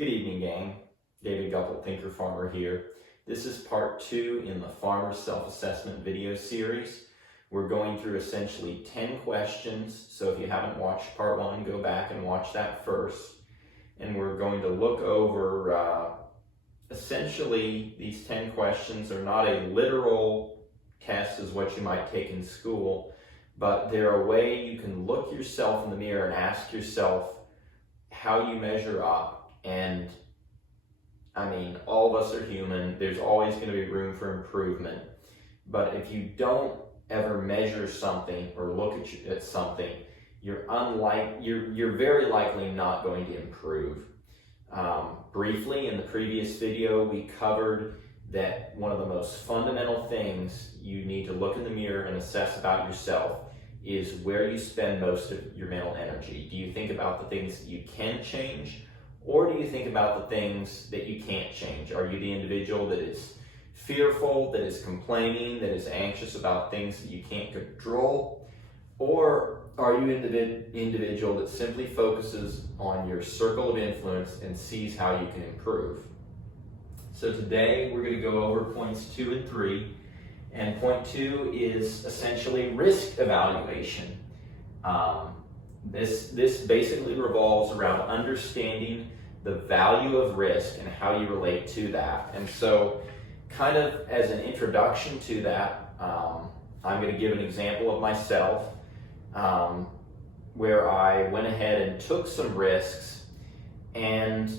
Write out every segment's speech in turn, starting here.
Good evening, gang. David Gupple, Thinker Farmer here. This is part 2 in the Farmer Self-Assessment video series. We're going through essentially 10 questions, so if you haven't watched part 1, go back and watch that first. And we're going to look over, essentially, these 10 questions are not a literal test as what you might take in school, but they're a way you can look yourself in the mirror and ask yourself how you measure up. And I mean, all of us are human. There's always going to be room for improvement. But if you don't ever measure something or look at something, you're very likely not going to improve. Briefly, in the previous video, we covered that one of the most fundamental things you need to look in the mirror and assess about yourself is where you spend most of your mental energy. Do you think about the things that you can change, or do you think about the things that you can't change? Are you the individual that is fearful, that is complaining, that is anxious about things that you can't control? Or are you the individual that simply focuses on your circle of influence and sees how you can improve? So today we're going to go over points 2 and 3. And point 2 is essentially risk evaluation. This basically revolves around understanding the value of risk and how you relate to that. And so, kind of as an introduction to that, I'm going to give an example of myself where I went ahead and took some risks, and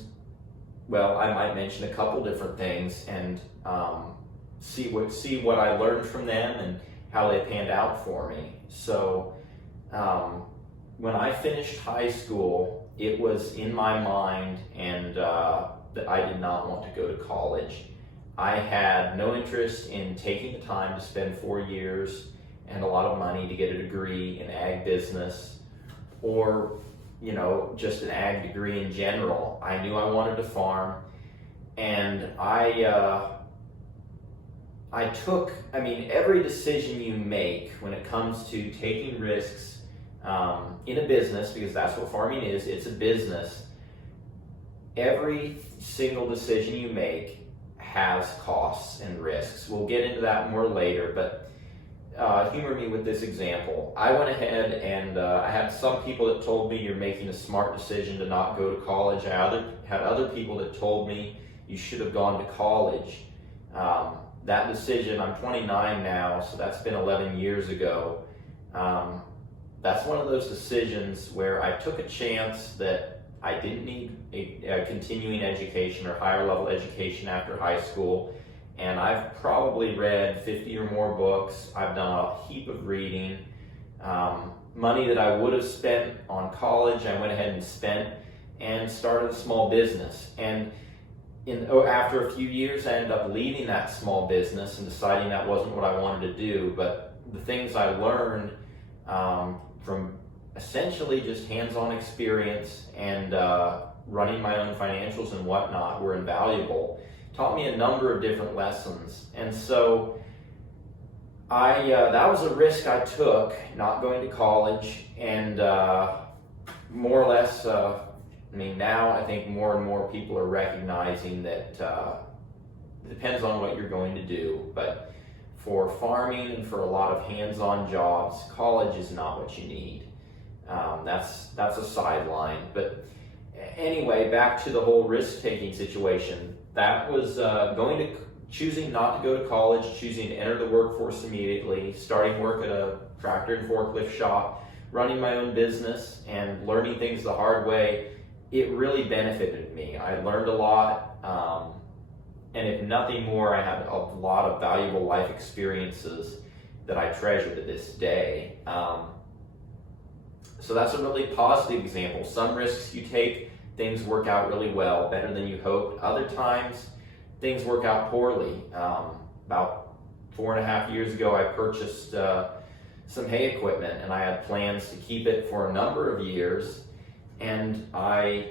well, I might mention a couple different things and see what I learned from them and how they panned out for me. So when I finished high school, it was in my mind and that I did not want to go to college. I had no interest in taking the time to spend 4 years and a lot of money to get a degree in ag business, or just an ag degree in general. I knew I wanted to farm, and every decision you make when it comes to taking risks in a business, because that's what farming is, it's a business. Every single decision you make has costs and risks. We'll get into that more later, but humor me with this example. I went ahead and I had some people that told me you're making a smart decision to not go to college. I had other people that told me you should have gone to college. That decision, I'm 29 now, so that's been 11 years ago. That's one of those decisions where I took a chance that I didn't need a continuing education or higher level education after high school. And I've probably read 50 or more books. I've done a heap of reading. Money that I would have spent on college, I went ahead and spent and started a small business. And after a few years, I ended up leaving that small business and deciding that wasn't what I wanted to do. But the things I learned from essentially just hands-on experience and running my own financials and whatnot were invaluable. Taught me a number of different lessons. And so that was a risk I took, not going to college. And more or less, now I think more and more people are recognizing that it depends on what you're going to do. But for farming and for a lot of hands-on jobs, college is not what you need. That's a sideline. But anyway, back to the whole risk-taking situation. That was choosing not to go to college, choosing to enter the workforce immediately, starting work at a tractor and forklift shop, running my own business, and learning things the hard way. It really benefited me. I learned a lot, and if nothing more, I had a lot of valuable life experiences that I treasure to this day. So that's a really positive example. Some risks you take, things work out really well, better than you hoped. Other times, things work out poorly. About 4.5 years ago, I purchased some hay equipment, and I had plans to keep it for a number of years. And I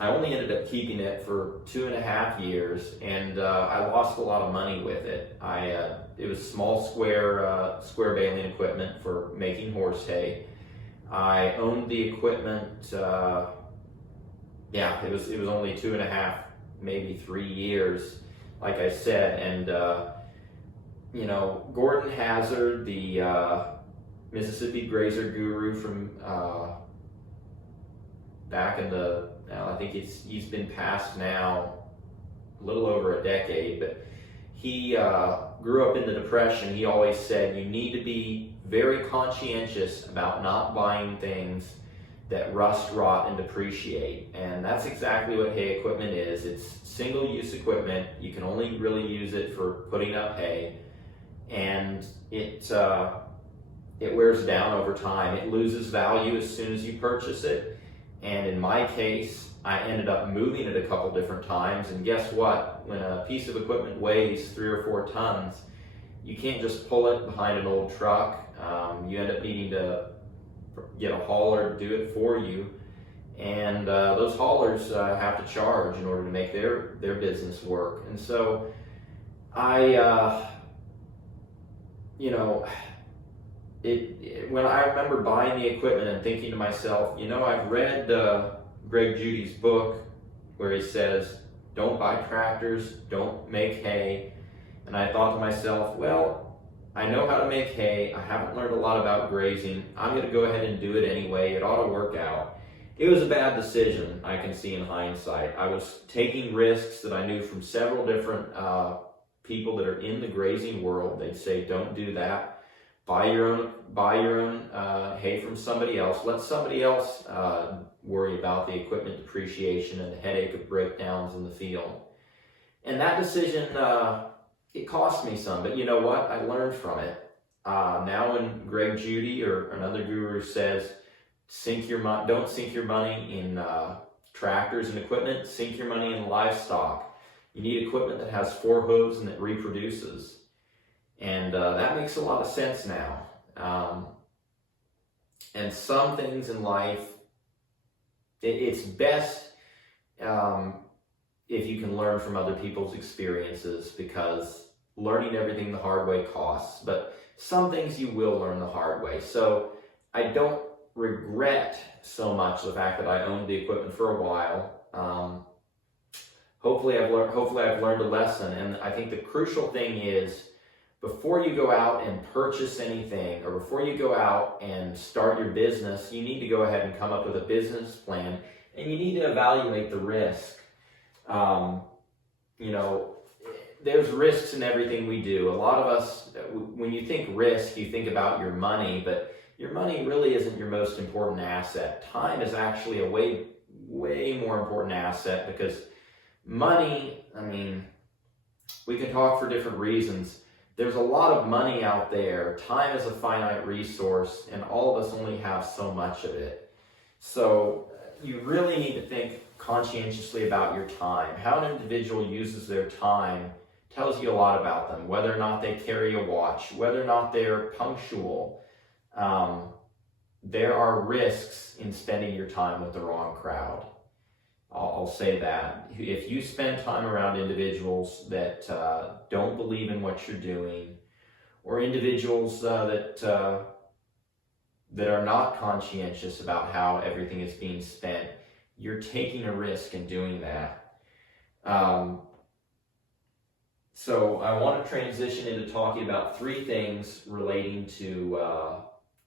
only ended up keeping it for 2.5 years, and I lost a lot of money with it. It was small square baling equipment for making horse hay. I owned the equipment yeah, it was only 2.5, maybe 3 years, like I said. And Gordon Hazard, the Mississippi grazer guru from back in the, now I think he's been passed now a little over a decade, but he grew up in the Depression. He always said you need to be very conscientious about not buying things that rust, rot, and depreciate. And that's exactly what hay equipment is. It's single-use equipment. You can only really use it for putting up hay, and it wears down over time. It loses value as soon as you purchase it. And in my case, I ended up moving it a couple different times, and guess what? When a piece of equipment weighs 3 or 4 tons, you can't just pull it behind an old truck. You end up needing to get a hauler to do it for you, and those haulers have to charge in order to make their business work. And so I when I remember buying the equipment and thinking to myself, I've read Greg Judy's book where he says, don't buy tractors, don't make hay. And I thought to myself, well, I know how to make hay. I haven't learned a lot about grazing. I'm going to go ahead and do it anyway. It ought to work out. It was a bad decision, I can see in hindsight. I was taking risks that I knew from several different people that are in the grazing world. They'd say, don't do that. Buy your own hay from somebody else. Let somebody else worry about the equipment depreciation and the headache of breakdowns in the field. And that decision, it cost me some, but you know what? I learned from it. Now when Greg Judy or another guru says, don't sink your money in tractors and equipment, sink your money in livestock. You need equipment that has 4 hooves and that reproduces. And that makes a lot of sense now. And some things in life, it's best if you can learn from other people's experiences, because learning everything the hard way costs. But some things you will learn the hard way. So I don't regret so much the fact that I owned the equipment for a while. Hopefully I've learned a lesson. And I think the crucial thing is, before you go out and purchase anything, or before you go out and start your business, you need to go ahead and come up with a business plan, and you need to evaluate the risk. There's risks in everything we do. A lot of us, when you think risk, you think about your money, but your money really isn't your most important asset. Time is actually a way more important asset, because money, we can talk for different reasons. There's a lot of money out there. Time is a finite resource, and all of us only have so much of it. So you really need to think conscientiously about your time. How an individual uses their time tells you a lot about them, whether or not they carry a watch, whether or not they're punctual. There are risks in spending your time with the wrong crowd. I'll say that. If you spend time around individuals that don't believe in what you're doing, or individuals that are not conscientious about how everything is being spent, you're taking a risk in doing that. So I want to transition into talking about 3 things relating to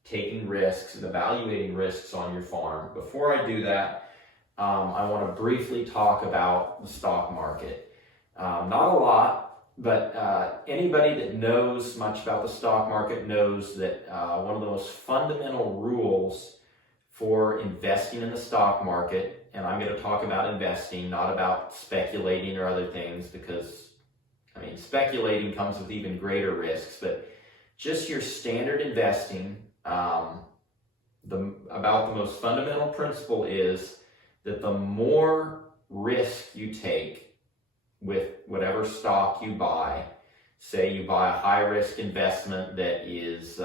taking risks and evaluating risks on your farm. Before I do that, I want to briefly talk about the stock market. Not a lot, but anybody that knows much about the stock market knows that one of the most fundamental rules for investing in the stock market, and I'm going to talk about investing, not about speculating or other things, because speculating comes with even greater risks, but just your standard investing, about the most fundamental principle is that the more risk you take with whatever stock you buy, say you buy a high-risk investment that is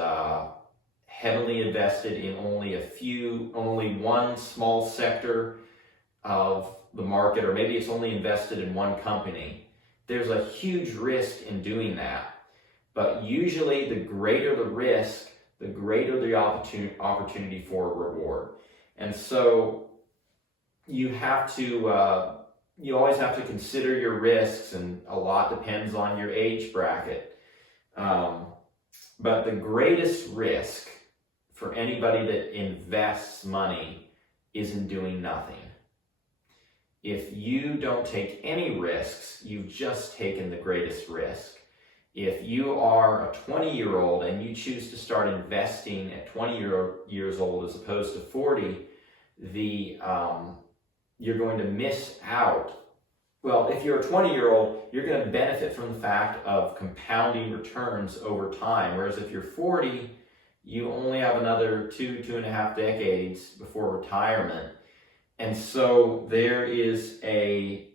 heavily invested in only one small sector of the market, or maybe it's only invested in one company, there's a huge risk in doing that. But usually the greater the risk, the greater the opportunity for a reward. And so you have to, you always have to consider your risks, and a lot depends on your age bracket. But the greatest risk for anybody that invests money is in doing nothing. If you don't take any risks, you've just taken the greatest risk. If you are a 20-year-old and you choose to start investing at 20 years old as opposed to 40, you're going to miss out. Well, if you're a 20-year-old, you're going to benefit from the fact of compounding returns over time. Whereas if you're 40, you only have another 2.5 decades before retirement. And so there's a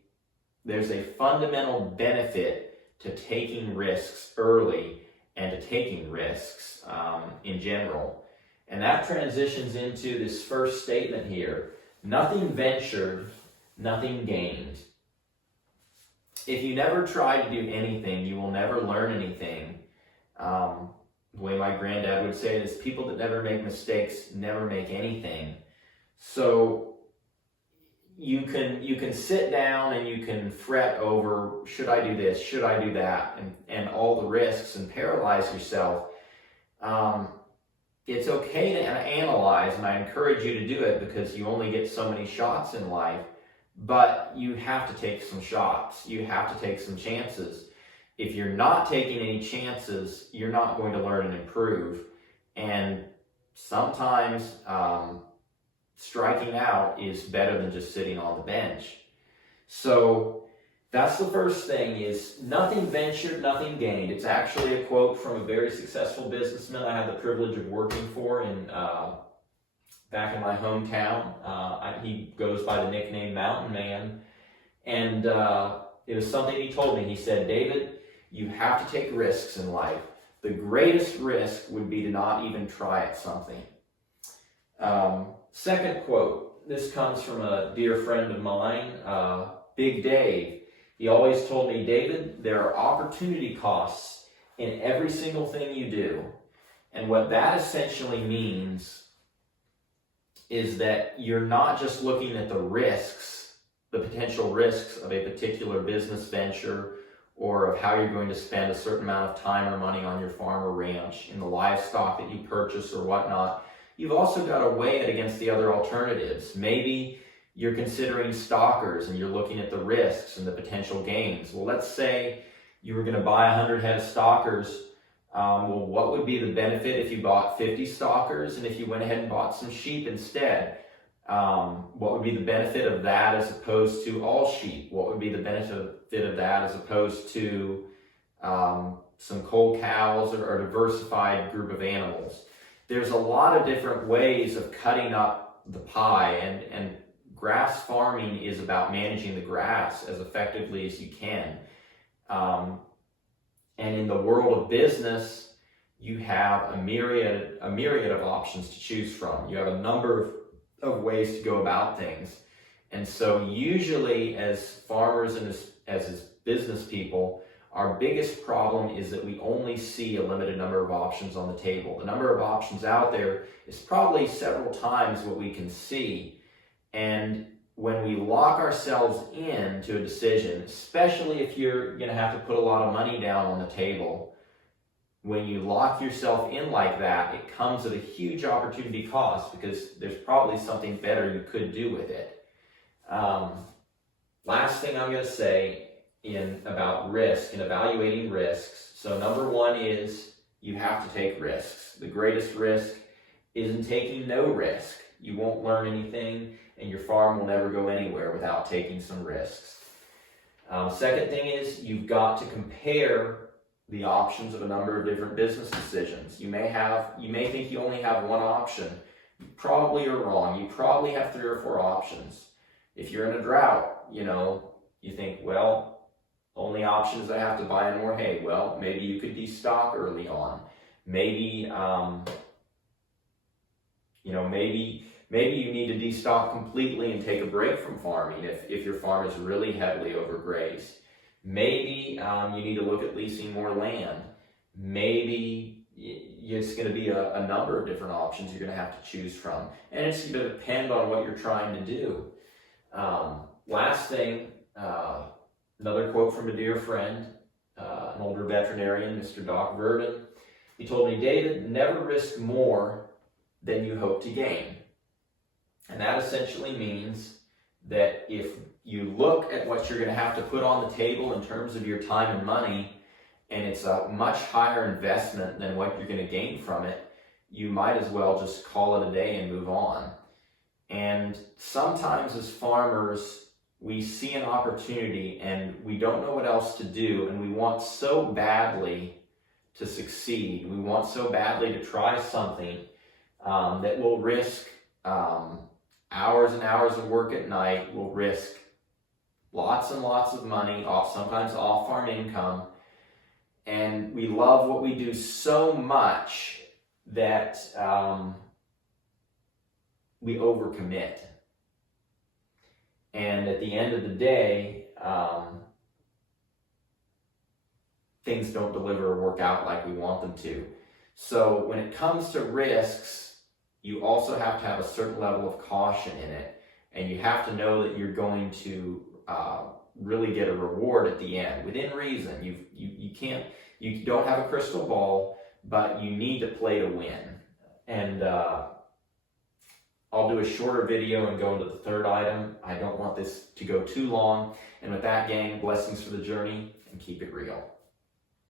fundamental benefit to taking risks early and to taking risks in general. And that transitions into this first statement here: nothing ventured, nothing gained. If you never try to do anything, you will never learn anything. The way my granddad would say it is, people that never make mistakes never make anything. So you can sit down and you can fret over, should I do this, should I do that, and all the risks, and paralyze yourself. It's okay to analyze, and I encourage you to do it, because you only get so many shots in life, but you have to take some shots. You have to take some chances. If you're not taking any chances, you're not going to learn and improve. And sometimes striking out is better than just sitting on the bench. So that's the first thing, is nothing ventured, nothing gained. It's actually a quote from a very successful businessman I had the privilege of working for back in my hometown. He goes by the nickname Mountain Man. And it was something he told me. He said, "David, you have to take risks in life. The greatest risk would be to not even try at something." Second quote, this comes from a dear friend of mine, Big Dave. He always told me, "David, there are opportunity costs in every single thing you do." And what that essentially means is that you're not just looking at the risks, the potential risks of a particular business venture, or of how you're going to spend a certain amount of time or money on your farm or ranch, in the livestock that you purchase or whatnot. You've also got to weigh it against the other alternatives. Maybe you're considering stockers and you're looking at the risks and the potential gains. Well, let's say you were going to buy 100 head of stockers. Well, what would be the benefit if you bought 50 stockers, and if you went ahead and bought some sheep instead? What would be the benefit of that as opposed to all sheep? What would be the benefit of that as opposed to some coal cows, or a diversified group of animals? There's a lot of different ways of cutting up the pie, and grass farming is about managing the grass as effectively as you can. And in the world of business, you have a myriad of options to choose from. You have a number of ways to go about things. And so usually, as farmers and as business people, our biggest problem is that we only see a limited number of options on the table. The number of options out there is probably several times what we can see. And when we lock ourselves into a decision, especially if you're going to have to put a lot of money down on the table, when you lock yourself in like that, it comes at a huge opportunity cost, because there's probably something better you could do with it. Last thing I'm going to say about risk and evaluating risks. So number one is you have to take risks. The greatest risk isn't taking no risk. You won't learn anything, and your farm will never go anywhere without taking some risks. Second thing is you've got to compare the options of a number of different business decisions. You may think you only have one option. You probably are wrong. You probably have 3 or 4 options. If you're in a drought, you think, well, only option is I have to buy in more hay. Well, maybe you could destock early on. Maybe maybe you need to destock completely and take a break from farming if your farm is really heavily overgrazed. Maybe you need to look at leasing more land. Maybe it's going to be a number of different options you're going to have to choose from. And it's going to depend on what you're trying to do. Last thing, another quote from a dear friend, an older veterinarian, Mr. Doc Verdon. He told me, David, never risk more than you hope to gain. And that essentially means that if you look at what you're going to have to put on the table in terms of your time and money, and it's a much higher investment than what you're going to gain from it, you might as well just call it a day and move on. And sometimes as farmers, we see an opportunity and we don't know what else to do, and we want so badly to succeed. We want so badly to try something that we'll risk hours and hours of work at night. We'll risk lots and lots of money, sometimes off-farm income, and we love what we do so much that we overcommit. And at the end of the day, things don't deliver or work out like we want them to. So when it comes to risks, you also have to have a certain level of caution in it, and you have to know that you're going to really get a reward at the end within reason. You don't have a crystal ball, but you need to play to win. And I'll do a shorter video and go into the third item. I don't want this to go too long. And with that, gang, blessings for the journey, and keep it real.